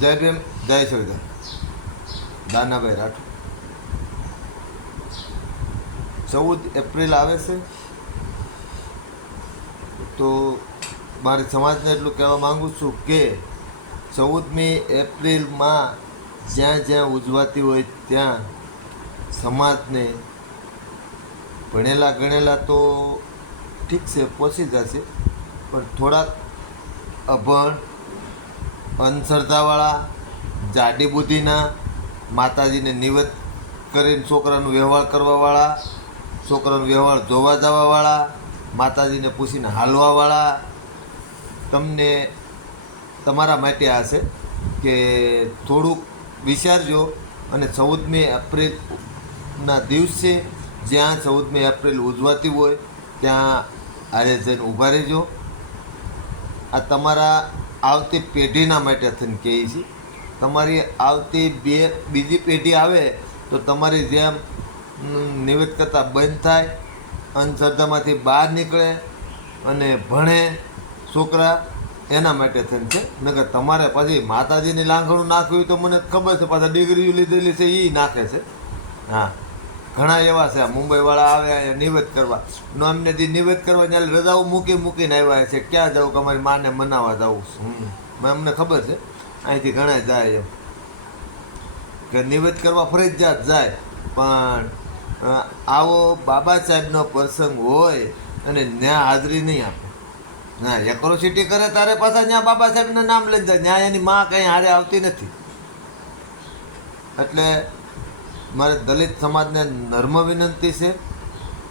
જય ભીમ, જય સંવિધાન. દાનાભાઈ રાઠોડ. 14 એપ્રિલ આવે છે તો મારી સમાજને એટલું કહેવા માગું છું કે 14મી એપ્રિલમાં જ્યાં જ્યાં ઉજવાતી હોય ત્યાં સમાજને ભણેલા ગણેલા તો ઠીક છે પહોંચી જશે, પણ થોડાક અભણ, અંધશ્રદ્ધાવાળા, જાડી બુદ્ધિના, માતાજીને નિવેદ કરીને છોકરાનો વ્યવહાર કરવાવાળા, છોકરાનો વ્યવહાર જોવા જવાવાળા, માતાજીને પૂછીને હાલવાવાળા, તમને તમારા માટે આ છે કે થોડુંક વિચારજો અને 14મી એપ્રિલના દિવસે જ્યાં 14મી એપ્રિલ ઉજવાતી હોય ત્યાં આરે જઈને ઊભા રહેજો. આ તમારા આવતી પેઢીના માટે થઈને કહે છે. તમારી આવતી બીજી પેઢી આવે તો તમારી જેમ નિવેદ કરતાં બંધ થાય, અંધશ્રદ્ધામાંથી બહાર નીકળે અને ભણે છોકરા, એના માટે થઈને છે. નકર તમારે પછી માતાજીની લાંઘણું નાખવી તો મને ખબર છે, પાછા ડિગ્રી લીધેલી છે એ નાખે છે. હા, ઘણા એવા છે. મુંબઈવાળા આવ્યા નિવેદ કરવા, અમને જે નિવેદ કરવા ત્યાં રજાઓ મૂકીને આવ્યા છે. ક્યાં જવું કે અમારી માને મનાવવા જવું? અમને ખબર છે, અહીંથી ઘણા જાય એમ કે નિવેદ કરવા ફરજિયાત જાય. પણ આવો બાબા સાહેબનો પ્રસંગ હોય અને ત્યાં હાજરી નહીં આપે, ના એક્રોસિટી કરે તારે પાછા ત્યાં બાબા સાહેબના નામ લઈ જાય, ત્યાં એની માં કંઈ હારે આવતી નથી. એટલે મારે દલિત સમાજને નર્મ વિનંતી છે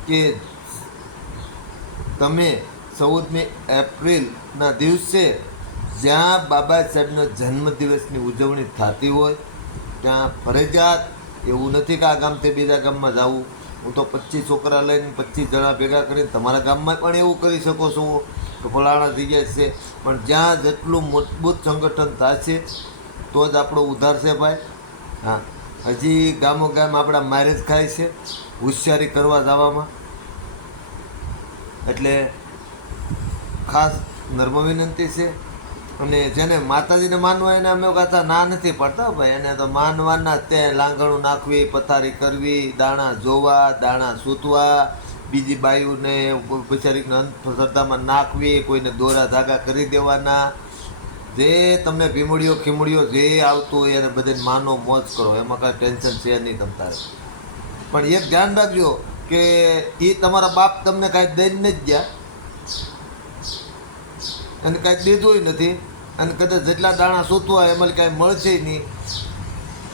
કે તમે 14મી એપ્રિલના દિવસે જ્યાં બાબા સાહેબનો જન્મદિવસની ઉજવણી થતી હોય ત્યાં ફરજિયાત, એવું નથી કે આ ગામથી બીજા ગામમાં જવું. હું તો 25 છોકરા લઈને 25 જણા ભેગા કરીને તમારા ગામમાં પણ એવું કરી શકો છો કે ફલાણા જગ્યાએ છે. પણ જ્યાં જેટલું મજબૂત સંગઠન થશે તો જ આપણો ઉદ્ધાર છે ભાઈ. હા, હજી ગામો ગામ આપણા મેરેજ ખાય છે હોશિયારી કરવા જવામાં. એટલે ખાસ નર્મ વિનંતી છે. અને જેને માતાજીને માનવા એને અમે કહેતા ના નથી પડતા ભાઈ, એને તો માનવાના તે લાંગણું નાખવી, પથારી કરવી, દાણા જોવા, દાણા સૂતવા, બીજી બાયુને બિચારીને અંધશ્રદ્ધામાં નાખવી, કોઈને દોરા ધાગા કરી દેવાના. જે તમને ભીમડીઓ ખીમડીઓ જે આવતું હોય એને બધાને માનો મોજ કરો, એમાં કાંઈ ટેન્શન છે નહીં તમતારે. પણ એક ધ્યાન રાખજો કે એ તમારા બાપ તમને કાંઈ દઈને નથી ગયા અને કાંઈ દીધું નથી, અને કદાચ જેટલા દાણા સૂતવા એમાં કાંઈ મળશે નહીં.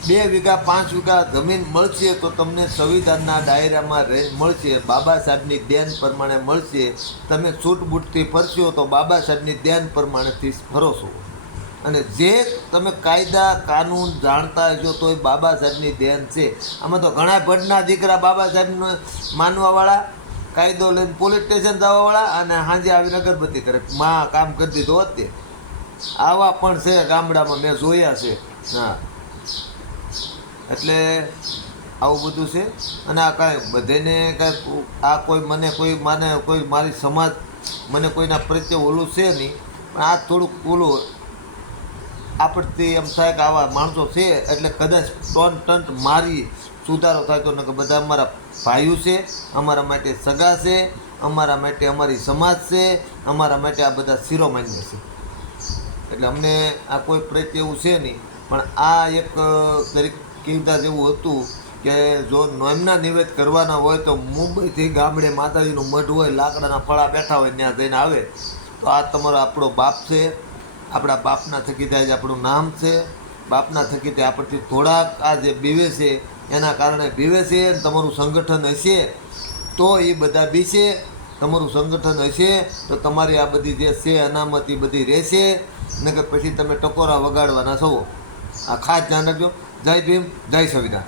2 વીઘા 5 વીઘા જમીન મળશે તો તમને સંવિધાનના દાયરામાં રેન્જ મળશે, બાબા સાહેબની દેન પ્રમાણે મળશે. તમે છૂટબૂટથી ફરશો તો બાબા સાહેબની દેન પ્રમાણેથી ફરો છો. અને જે તમે કાયદા કાનૂન જાણતા હશો તો એ બાબા સાહેબની દેન છે. આમાં તો ઘણા ભડના દીકરા બાબા સાહેબને માનવાવાળા, કાયદો લઈને પોલીસ સ્ટેશન જવાવાળા અને સાંજે આવીને અગરબત્તી કરે, માં કામ કરી દીધું હોત તે. આવા પણ છે ગામડામાં, મેં જોયા છે. હા, એટલે આવું બધું છે. અને આ કાંઈ બધાને કાંઈ આ કોઈ મને કોઈ માને કોઈ મારી સમાજ મને કોઈના પ્રત્યે ઓલું છે નહીં, પણ આ થોડુંક ઓલું આપણથી એમ થાય કે આવા માણસો છે એટલે કદાચ ટોન મારી સુધારો થાય તો. નકર બધા અમારા ભાઈઓ છે, અમારા માટે સગા છે, અમારા માટે અમારી સમાજ છે, અમારા માટે આ બધા શિરોમાન્ય છે. એટલે અમને આ કોઈ પ્રત્યે એવું છે નહીં. પણ આ એક દરેક કીધા જેવું હતું કે જો એમના નિવેદ કરવાના હોય તો મુંબઈથી ગામડે માતાજીનું મઢ હોય, લાકડાના ફળા બેઠા હોય, ત્યાં જઈને આવે તો આ તમારો આપણો બાપ છે. આપણા બાપના થકી થાય છે આપણું નામ છે, બાપના થકી તે આપણથી થોડાક આ જે બીવે છે એના કારણે બીવે છે. અને તમારું સંગઠન હશે તો એ બધા બીશે, તમારું સંગઠન હશે તો તમારી આ બધી જે છે અનામત એ બધી રહેશે. નકર પછી તમે ટકોરા વગાડવાના છો. આ ખાસ ધ્યાન રાખજો. જય ભીમ, જય સંવિધાન.